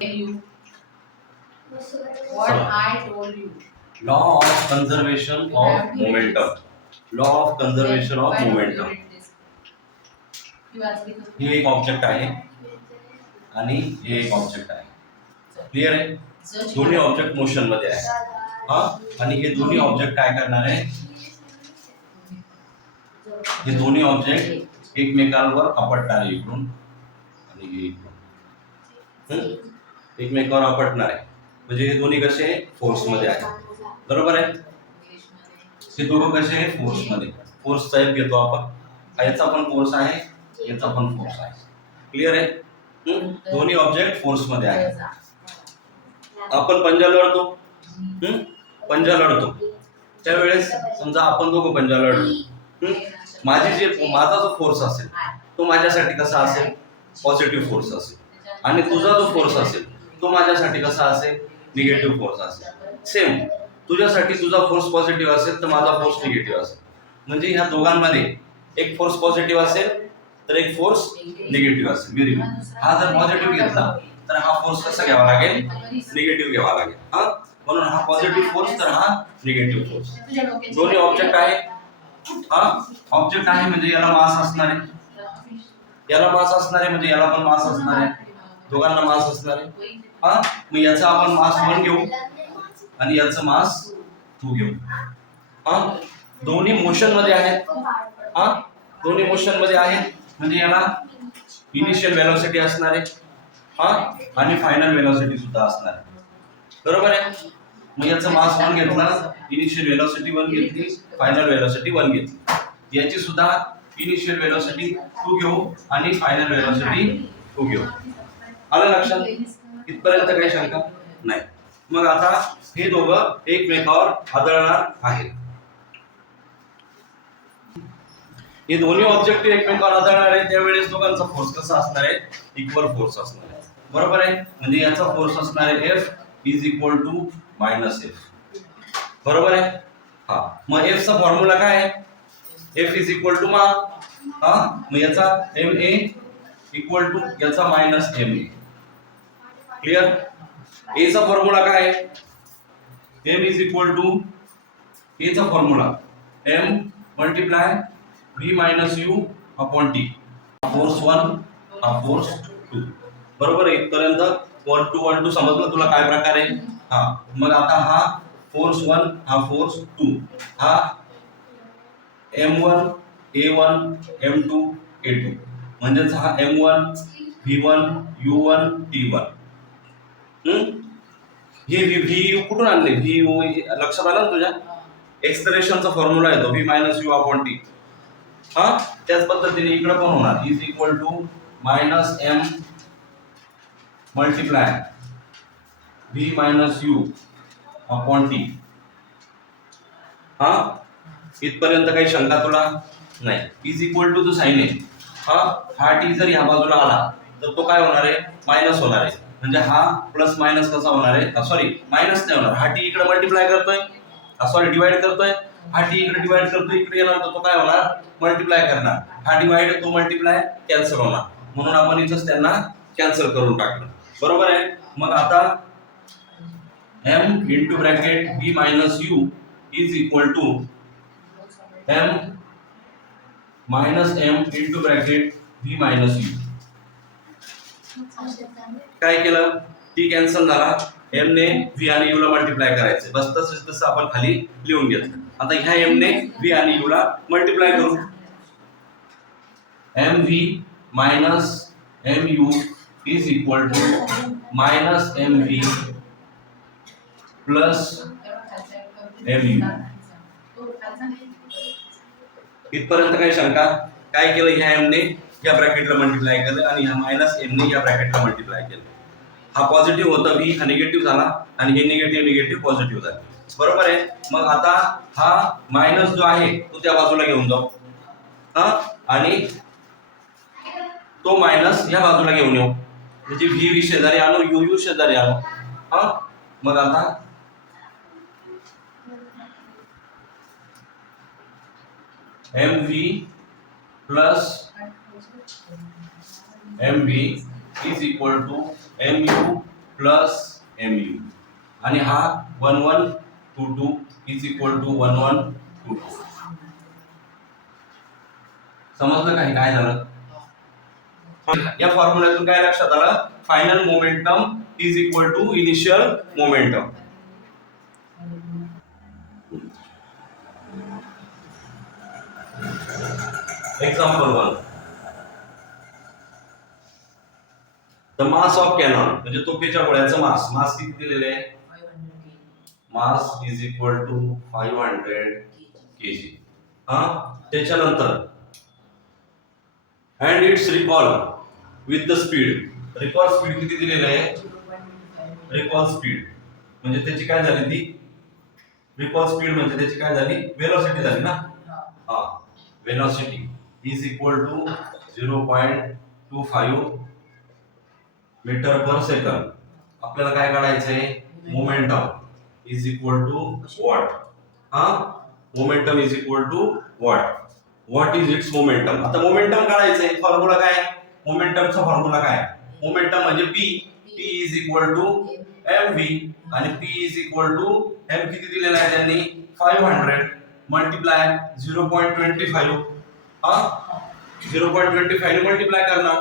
You. What I told you. Law of conservation of momentum. Law of conservation of momentum. हे एक object आहे आणि हे एक ऑब्जेक्ट आहे. क्लियर आहे. दोन्ही ऑब्जेक्ट मोशन मध्ये आहे. हा आणि हे दोन्ही ऑब्जेक्ट काय करणार आहे, हे दोन्ही ऑब्जेक्ट एकमेकांवर आपटणार आहे इकडून आणि हे इकडून एकमेकांवर आपटणार आहे. म्हणजे हे दोन्ही कसे फोर्स मध्ये आहे. बरोबर आहे. हे दोघं कसे आहे फोर्स मध्ये. फोर्स टाइप घेतो आपण. याचा पण फोर्स आहे, याचा पण फोर्स आहे. क्लियर आहे. दोन्ही ऑब्जेक्ट फोर्स मध्ये आहे. आपण पंजा लढतो, पंजा लढतो त्यावेळेस समजा आपण दोघं पंजा लढलो. माझा जो फोर्स असेल तो माझ्यासाठी कसा असेल, पॉझिटिव्ह फोर्स असेल आणि तुझा जो फोर्स असेल तो माझ्यासाठी कसा असेल, निगेटिव्ह फोर्स असेल. सेम तुझ्यासाठी तुझा फोर्स पॉझिटिव्ह असेल तर माझा फोर्स निगेटिव्ह असेल. म्हणजे ह्या दोघांमध्ये एक फोर्स पॉझिटिव्ह असेल तर एक फोर्स निगेटिव्ह असेल. Very good. हा जर पॉझिटिव्ह घेतला तर हा फोर्स कसा घ्यावा लागेल, निगेटिव्ह घ्यावा लागेल. हा म्हणून हा पॉझिटिव्ह फोर्स तर हा निगेटिव्ह फोर्स. दोन्ही ऑब्जेक्ट आहे. हा ऑब्जेक्ट आहे म्हणजे याला मास असणार आहे, याला मास असणार आहे म्हणजे याला पण मास असणार आहे. दोघांना मास असणार आहे. हा मग याचा आपण मास 1 घेऊ आणि याचं मास 2 घेऊ. हा दोन्ही मोशन मध्ये आहेत. हा दोन्ही मोशन मध्ये आहेत म्हणजे याला इनिशियल वेलोसिटी असणार आहे हा आणि फायनल वेलोसिटी सुद्धा असणार आहे. बरोबर आहे. मग याचं मास 1 घेतला, इनिशियल वेलोसिटी 1 घेतली, फायनल वेलोसिटी 1 घेतली. याची सुद्धा इनिशियल वेलोसिटी 2 घेऊ आणि फायनल वेलोसिटी 2 घेऊ. आलं लक्षात. इथपर्यंत काही शंका नाही. मग आता हे दोघं एकमेकावर आदळणार आहेत. हे दोन्ही ऑब्जेक्टिव्ह एकमेकावर आदळणार आहे त्यावेळेस दोघांचा फोर्स कसा असणार आहे, इक्वल फोर्स असणार आहे. बरोबर आहे. म्हणजे याचा फोर्स असणार आहे F is equal to minus F. बरोबर आहे. हा मग F चा फॉर्म्युला काय आहे, F इज इक्वल टू मा. हा मग याचा MA इक्वल टू याचा मायनस MA. क्लियर. A चा फॉर्म्युला काय आहे, M is equal to A चा formula M multiply V minus U upon T. Force 1 हा फोर्स 2. बरोबर आहे. इथपर्यंत 1 2 1 2 समजलं तुला काय प्रकार आहे. हा मग आता हा फोर्स 1 हा फोर्स 2 हा M1 A1 M2 A2 म्हणजेच हा M1 V1 U1 T1. हे V कुठून आणले, V लक्षात आलं ना तुझ्या. एक्सलेरेशनचा फॉर्म्युला येतो V minus U upon T. हा त्याच पद्धतीने इकडे पण होणार is equal to minus M multiply V minus U upon T. हा इथपर्यंत काही शंका तुला नाही. इज इक्वल टू जो साइन आहे हा T जर ह्या बाजूला आला तर तो काय होणार आहे, मायनस होणार आहे. म्हणजे हा प्लस मायनस कसा होणार आहे, सॉरी मायनस नाही होणार. हा T इकडे मल्टिप्लाय करतोय, सॉरी डिवाइड करतोय. हा T इकडे डिवाइड करतोय, इकडे येणार तर तो काय होणार, मल्टिप्लाय करणार. हा डिवाइड तो मल्टिप्लाय कॅन्सल होणार. म्हणून आपण इथंच त्यांना कॅन्सल करून टाकलं. बरोबर आहे. मग आता M into bracket V minus U is equal to M minus M into bracket V minus U. काय केलं, T कॅन्सल झाला. M ने V आणि U ला मल्टिप्लाय करायचे. बस तसं आपण खाली लिहून घेतलं. आता ह्या M ने V आणि U ला मल्टिप्लाय करू. MV minus MU is equal to minus MV plus MU. इथपर्यंत काही शंका. काय केलं, ह्या M ने या ब्रॅकेटला मल्टिप्लाय केलं आणि ह्या मायनस M ने या ब्रॅकेटला मल्टिप्लाय केलं. हा पॉझिटिव्ह होता V, हा निगेटिव्ह झाला आणि हे निगेटिव्ह पॉझिटिव्ह झालं. बरोबर आहे. मग आता हा मायनस जो आहे तो त्या बाजूला घेऊन जाऊ हा आणि तो मायनस या बाजूला घेऊन येऊ. म्हणजे V शेजारी आलो, U शेजारी आलो. हा मग आता MV plus MV is equal to MU plus mu आणि हा 1122 इज इक्वल टू 1122. समजलं काय झालं? या फॉर्म्युल्यातून काय लक्षात आलं? Final momentum is equal to initial momentum. Example 1. The mass of cannon म्हणजे तोफेच्या गोळ्याचं मास किती दिलेले आहे? Mass is equal to 500 kg. त्याच्यानंतर and its recoil with the speed. Recoil speed किती दिलेलं आहे? रिकॉल स्पीड म्हणजे त्याची काय झाली ती? रिकॉल स्पीड म्हणजे त्याची काय झाली? वेलोसिटी झाली ना. Velocity is equal to 0.25 metre per second. आपल्याला काय काढायचंय? Momentum is equal to what. Momentum is equal to what is its momentum. आता मोमेंटम काढायचंय. फॉर्म्युला काय? मोमेंटमचा फॉर्म्युला काय? मोमेंटम म्हणजे p is equal to mv आणि p is equal to m किती दिलेला आहे त्यांनी? 500 मल्टिप्लाय 0.25. 0.25 मल्टिप्लाय करणार.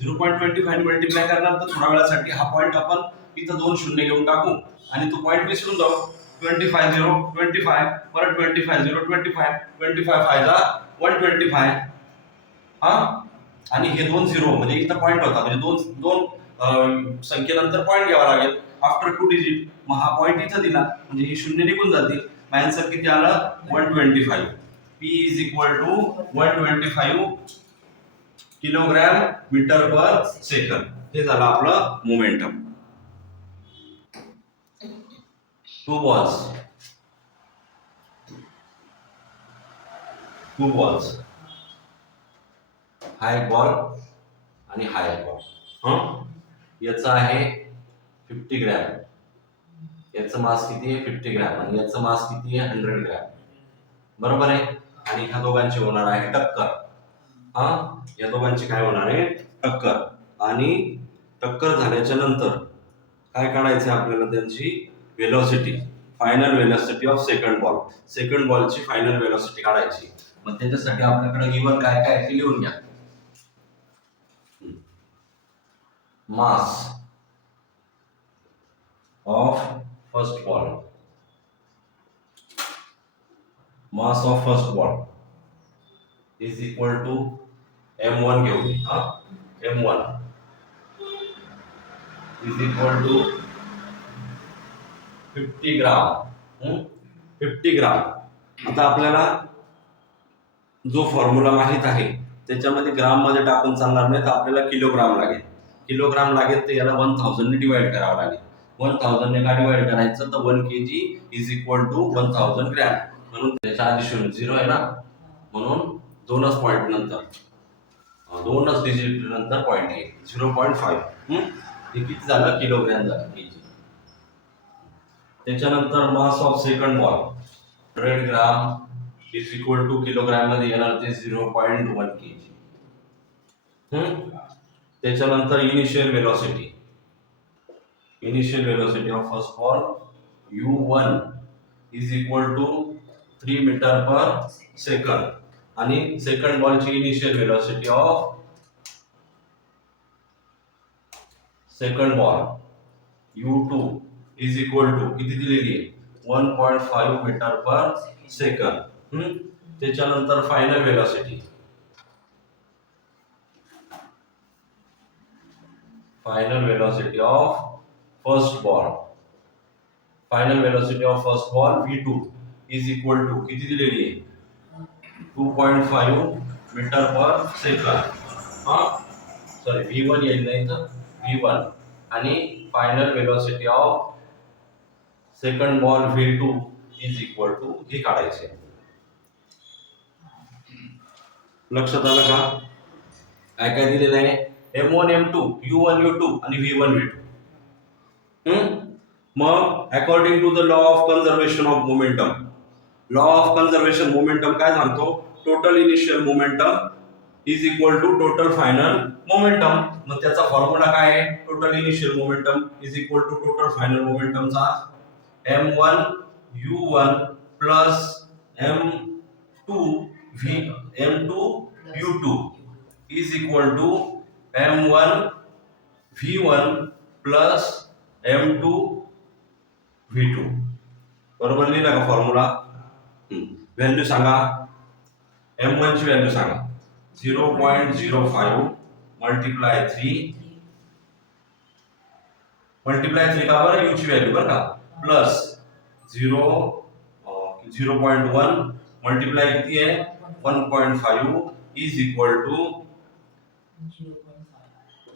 0.25 मल्टिप्लाय करणार तर थोड्या वेळासाठी हा पॉइंट आपण इथं 2 शून्य घेऊन टाकू आणि तो पॉइंट विसरून जाऊ. 25 0 25 परत 25 0 25 25 फायदा 125. आणि हे 2 0 म्हणजे इथं पॉइंट होता म्हणजे दोन संख्येनंतर पॉइंट घ्यावा लागेल आफ्टर 2 डिजिट. मग हा पॉइंट इथं दिला म्हणजे हे शून्य निघून जातील. आन्सर किती आलं? 125. p is equal to 125 kilogram metre per second. हे झालं आपलं मोमेंटम. 2 बॉल्स हा एक बॉल आणि हा एक बॉल. याचा आहे 50 ग्रॅम. याचं मास किती आहे? 50 ग्रॅम आणि याचं मास किती आहे? 100 ग्रॅम. बरोबर आहे. आणि ह्या दोघांची होणार आहे टक्कर. या दोघांची काय होणार आहे? टक्कर. आणि टक्कर झाल्याच्या नंतर काय काढायचं आपल्याला? त्यांची velocity, final velocity of second ball. Second बॉलची फायनल वेलोसिटी काढायची. मग त्याच्यासाठी आपल्याकडे गिवन काय काय ते लिहून घ्या. Mass of first ball, mass of first ball is equal to m1 घेऊ. m1 is equal to 50 gram. 50 gram. आता आपल्याला जो फॉर्म्युला माहित आहे त्याच्यामध्ये ग्राम मध्ये टाकून चालणार नाही तर आपल्याला किलोग्राम लागेल. किलोग्राम लागेल तर याला 1000 ने डिवाइड करावं लागेल. 1000 ने का डिवाइड करायचं तर 1 kg is equal to 1000 gram. म्हणून त्याच्या आधी 0 आहे ना, म्हणून दोनच पॉइंट नंतर दोनच डिजिट नंतर पॉइंट आहे 0.5. हे किती झालं? किलोग्रॅम झालं kg. त्याच्यानंतर mass of second ball 100 gram is equal to kilogram मध्ये येणार ते 0.1 kg. त्याच्यानंतर initial velocity of first ball u1 is equal to 3 metre per second आणि सेकंड बॉलची initial velocity of second ball u2 is equal to किती दिलेली आहे? 1.5 metre per second. त्याच्यानंतर final velocity of first ball v2 is equal to किती दिलेली आहे? 2.5 metre per second. Sorry v1 येईल नाही तर v1 आणि final velocity of second ball v2 is equal to हे काढायचे. लक्षात आलं का? काय काय दिलेलं आहे? m1 m2 u1 u2 आणि v1 v2. मग according to the law of conservation of momentum, law of conservation momentum काय सांगतो? Total initial momentum is equal to total final momentum. मग त्याचा फॉर्म्युला काय आहे? Total initial momentum is equal to total final मोमेंटमचा m1 u1 plus m2 v m2 u2 is equal to m1 v1 plus m2 v2. बरोबर लिहिला का formula? Value सांगा. m1 ची व्हॅल्यू सांगा. 0.05 मल्टिप्लाय 3 का बरं? u ची व्हॅल्यू बरं का, प्लस 0.1 मल्टिप्लाय किती आहे? 1.5 इज इक्वल टू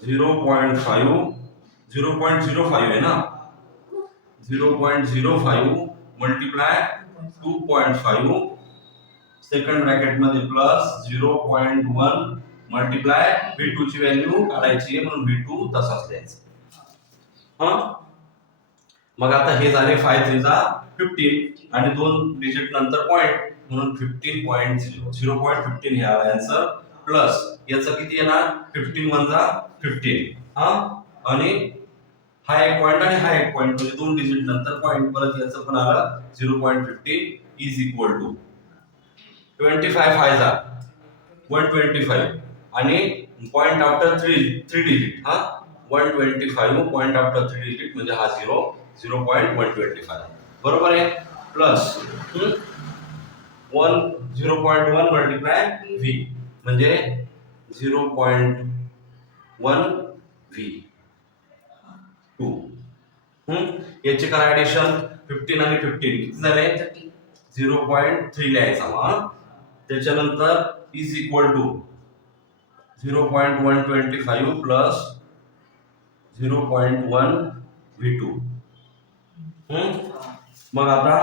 0.05 आहे ना, 0.05 मल्टिप्लाय 2.5 सेकंड ब्रॅकेट मध्ये प्लस 0.1 मल्टिप्लाय v2 ची व्हॅल्यू काढायची आहे म्हणून v2 तसाच द्यायचा. मग आता हे झाले 5 3 जा 15 आणि 2 डिजिट नंतर पॉइंट म्हणून 15.0 0.15 हे आला आन्सर. प्लस याचं किती येणार? 15 1 जा 15 आणि हा एक पॉइंट आणि हा एक पॉइंट म्हणजे 2 डिजिट नंतर पॉइंट परत याचं पण आलं 0.15 इज इक्वल टू 25 5 जा 125 आणि point after 3 digit 125 point after 3 digit म्हणजे हा 0.125 बरोबर आहे. प्लस 0.1 मल्टिप्लाय v म्हणजे 0.1 v 2. याचे काय ऍडिशन? 15 आणि 15 किती झाले? 0.3 लिहायचा. मग त्याच्यानंतर is equal to 0.125 plus 0.1 v2. मग आता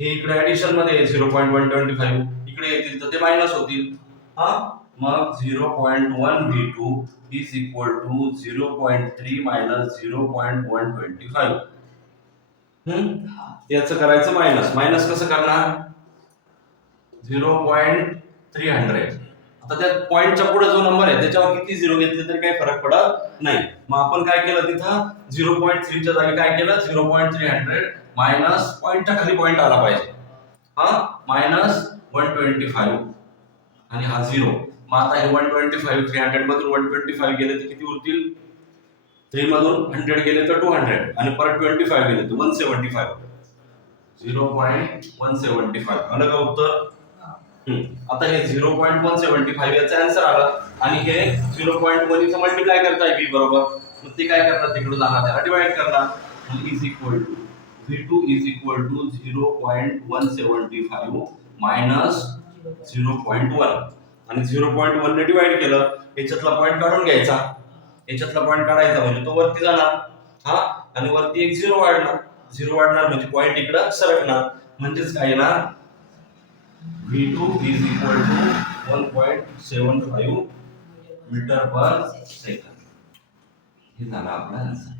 हे इकडे ऍडिशन मध्ये 0.125 इकडे येतील तर ते मायनस होतील. मग 0.1 v2 is equal to 0.3 minus 0.125. याचं करायचं मायनस. मायनस कसं करणार? 0.300. आता त्या पॉइंटच्या पुढे जो नंबर आहे त्याच्यावर किती झिरो घेतले तरी काही फरक पडत नाही. मग आपण काय केलं तिथं 0.3 च्या जागी काय केलं? 0.300 मायनस पॉइंटच्या खाली पॉइंट आला पाहिजे. मायनस 125 आणि हा 0. मग आता हे 125 300 मधून 125 गेले तर किती उरतील? 3 मधून 100 गेले तर 200 आणि परत 25 गेले तर 175. 0.175 आलं का उत्तर? आता हे 0.175 याचा आन्सर आला आणि हे 0.1 इथं मल्टिप्लाय करताय b बरोबर. मग ते काय करतात? तिकडे जाणार त्याला डिवाइड करणार. Is equal to v2 is equal to 0.175 minus 0.1 आणि 0.1 ने डिवाइड केलं. याच्यातला पॉइंट काढून घ्यायचा. याच्यातला पॉइंट काढायचा म्हणजे तो वरती जाणार आणि वरती एक 0 वाढणार. 0 वाढणार म्हणजे पॉइंट इकडे सरकणार. म्हणजेच काय येणार? v2 is equal to 1.75 metre per second. हे झालं आपला आन्सर.